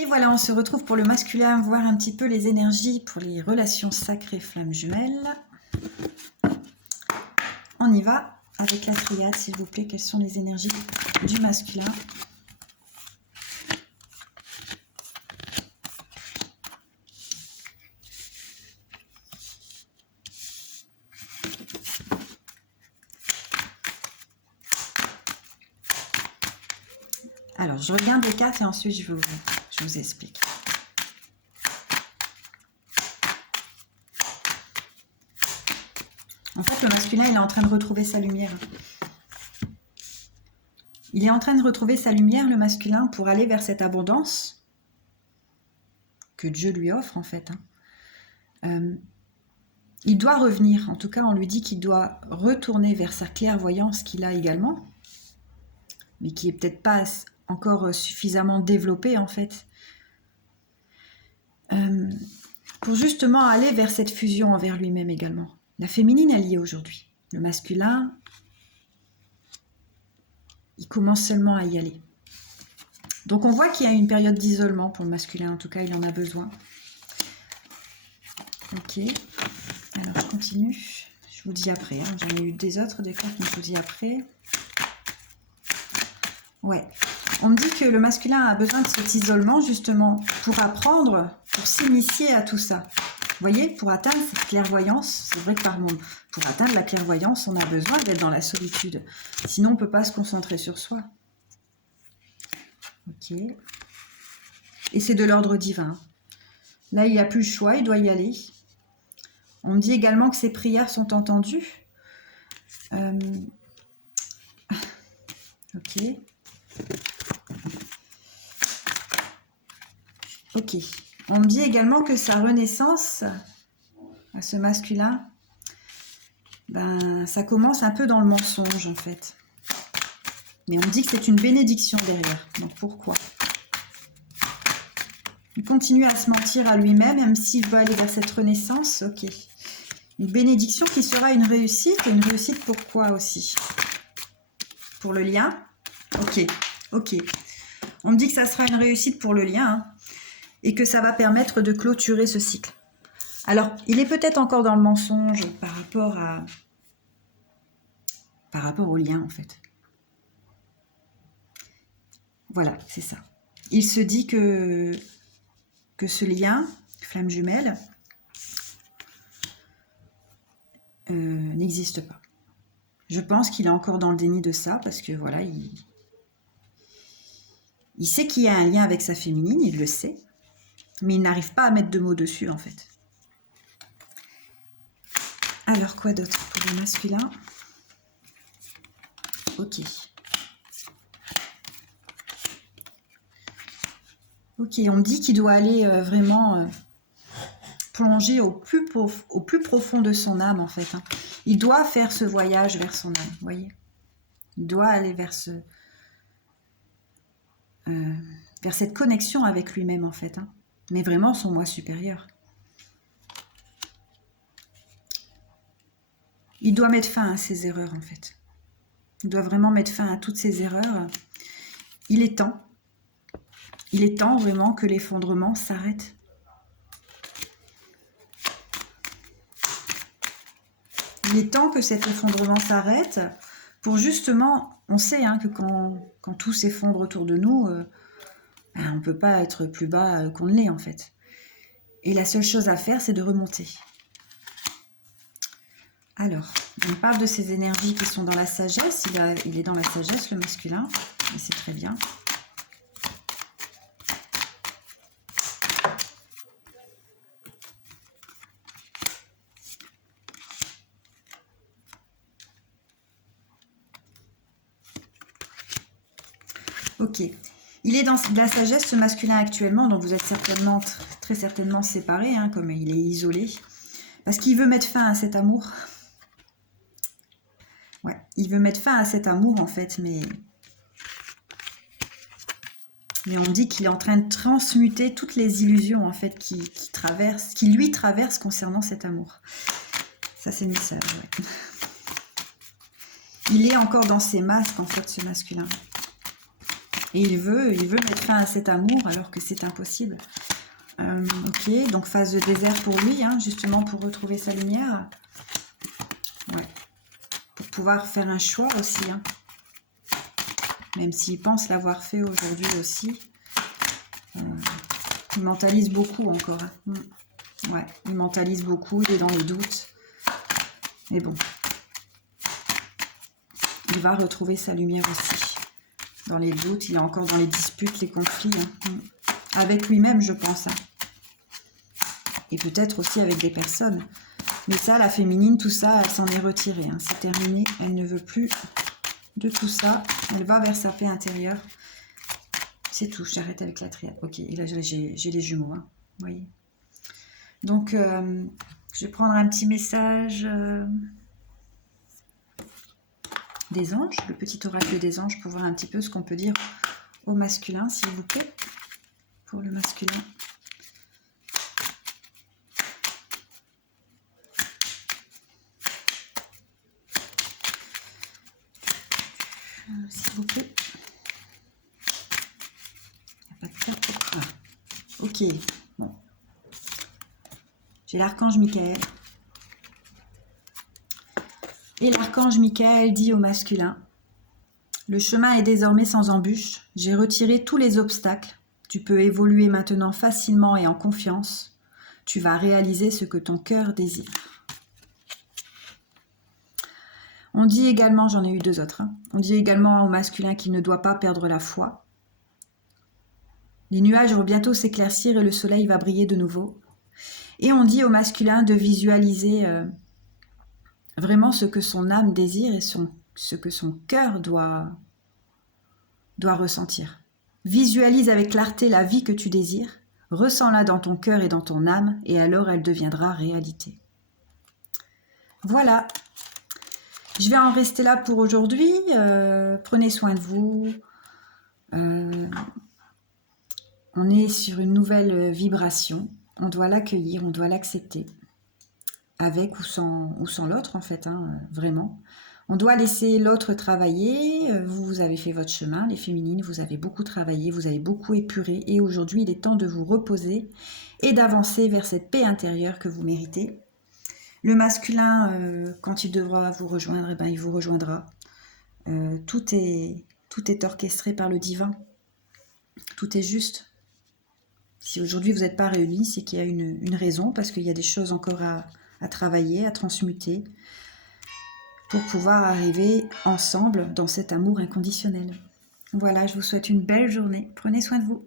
Et voilà, on se retrouve pour le masculin, voir un petit peu les énergies pour les relations sacrées flammes jumelles. On y va avec la triade, s'il vous plaît. Quelles sont les énergies du masculin? Alors, je regarde les cartes et ensuite je vous explique. En fait, le masculin, il est en train de retrouver sa lumière. Il est en train de retrouver sa lumière, le masculin, pour aller vers cette abondance que Dieu lui offre, en fait. Il doit revenir. En tout cas, on lui dit qu'il doit retourner vers sa clairvoyance qu'il a également, mais qui est peut-être pas encore suffisamment développée, en fait. Pour justement aller vers cette fusion envers lui-même également. La féminine, elle y est aujourd'hui. Le masculin, il commence seulement à y aller. Donc on voit qu'il y a une période d'isolement pour le masculin, en tout cas il en a besoin. Ok, alors je continue. Je vous dis après, hein. J'en ai eu des autres des cartes, mais je vous dis après. Ouais, on me dit que le masculin a besoin de cet isolement justement pour apprendre, pour s'initier à tout ça. Vous voyez, pour atteindre cette clairvoyance, c'est vrai que pour atteindre la clairvoyance, on a besoin d'être dans la solitude. Sinon, on ne peut pas se concentrer sur soi. Ok. Et c'est de l'ordre divin. Là, il n'y a plus le choix, il doit y aller. On me dit également que ses prières sont entendues. Ok. Ok. On me dit également que sa renaissance, à ce masculin, ben, ça commence un peu dans le mensonge, en fait. Mais on me dit que c'est une bénédiction derrière. Donc pourquoi? Il continue à se mentir à lui-même, même s'il veut aller vers cette renaissance. Ok. Une bénédiction qui sera une réussite. Et une réussite pourquoi aussi? Pour le lien. Ok. Ok. On me dit que ça sera une réussite pour le lien. Hein, et que ça va permettre de clôturer ce cycle. Alors, il est peut-être encore dans le mensonge par rapport au lien, en fait. Voilà, c'est ça. Il se dit que ce lien, flamme jumelle, n'existe pas. Je pense qu'il est encore dans le déni de ça, parce que voilà, il sait qu'il y a un lien avec sa féminine, il le sait, mais il n'arrive pas à mettre de mots dessus, en fait. Alors, quoi d'autre pour le masculin? Ok. Ok, on me dit qu'il doit aller vraiment plonger au plus profond de son âme, en fait. Hein. Il doit faire ce voyage vers son âme, vous voyez. Il doit aller vers cette connexion avec lui-même, en fait. Hein. Mais vraiment son moi supérieur. Il doit mettre fin à ses erreurs, en fait. Il doit vraiment mettre fin à toutes ses erreurs. Il est temps. Il est temps vraiment que l'effondrement s'arrête. Il est temps que cet effondrement s'arrête pour justement, on sait hein, que quand tout s'effondre autour de nous, on ne peut pas être plus bas qu'on ne l'est en fait. Et la seule chose à faire, c'est de remonter. Alors, on parle de ces énergies qui sont dans la sagesse. Il est dans la sagesse, le masculin, et c'est très bien. Ok. Il est dans la sagesse, ce masculin actuellement, donc vous êtes certainement, très certainement séparés, hein, comme il est isolé. Parce qu'il veut mettre fin à cet amour. Ouais, il veut mettre fin à cet amour en fait, mais on dit qu'il est en train de transmuter toutes les illusions en fait qui lui traversent concernant cet amour. Ça c'est le message, ouais. Il est encore dans ses masques en fait, ce masculin. Et il veut mettre fin à cet amour alors que c'est impossible. Ok, donc phase de désert pour lui, hein, justement pour retrouver sa lumière. Ouais. Pour pouvoir faire un choix aussi. Hein. Même s'il pense l'avoir fait aujourd'hui aussi. Il mentalise beaucoup encore. Hein. Ouais, il mentalise beaucoup, il est dans les doutes. Mais bon. Il va retrouver sa lumière aussi. Dans les doutes, il est encore dans les disputes, les conflits. Hein. Avec lui-même, je pense. Hein. Et peut-être aussi avec des personnes. Mais ça, la féminine, tout ça, elle s'en est retirée. Hein. C'est terminé. Elle ne veut plus de tout ça. Elle va vers sa paix intérieure. C'est tout. J'arrête avec la triade. Ok, et là, j'ai les jumeaux. Hein. Vous voyez. Donc, je vais prendre un petit message des anges, le petit oracle des anges, pour voir un petit peu ce qu'on peut dire au masculin, s'il vous plaît. Pour le masculin. S'il vous plaît. Il n'y a pas de carte. Ah. Ok, bon. J'ai l'archange Michael. Et l'archange Michael dit au masculin: le chemin est désormais sans embûche. J'ai retiré tous les obstacles. Tu peux évoluer maintenant facilement et en confiance. Tu vas réaliser ce que ton cœur désire. On dit également, j'en ai eu deux autres, hein, on dit également au masculin qu'il ne doit pas perdre la foi. Les nuages vont bientôt s'éclaircir et le soleil va briller de nouveau. Et on dit au masculin de visualiser vraiment ce que son âme désire et ce que son cœur doit ressentir. Visualise avec clarté la vie que tu désires, ressens-la dans ton cœur et dans ton âme, et alors elle deviendra réalité. Voilà. Je vais en rester là pour aujourd'hui. Prenez soin de vous. On est sur une nouvelle vibration. On doit l'accueillir, on doit l'accepter. Avec ou sans l'autre, en fait, hein, vraiment. On doit laisser l'autre travailler. Vous avez fait votre chemin, les féminines, vous avez beaucoup travaillé, vous avez beaucoup épuré. Et aujourd'hui, il est temps de vous reposer et d'avancer vers cette paix intérieure que vous méritez. Le masculin, quand il devra vous rejoindre, eh ben, il vous rejoindra. Tout est orchestré par le divin. Tout est juste. Si aujourd'hui vous n'êtes pas réunis, c'est qu'il y a une raison, parce qu'il y a des choses encore à travailler, à transmuter, pour pouvoir arriver ensemble dans cet amour inconditionnel. Voilà, je vous souhaite une belle journée. Prenez soin de vous.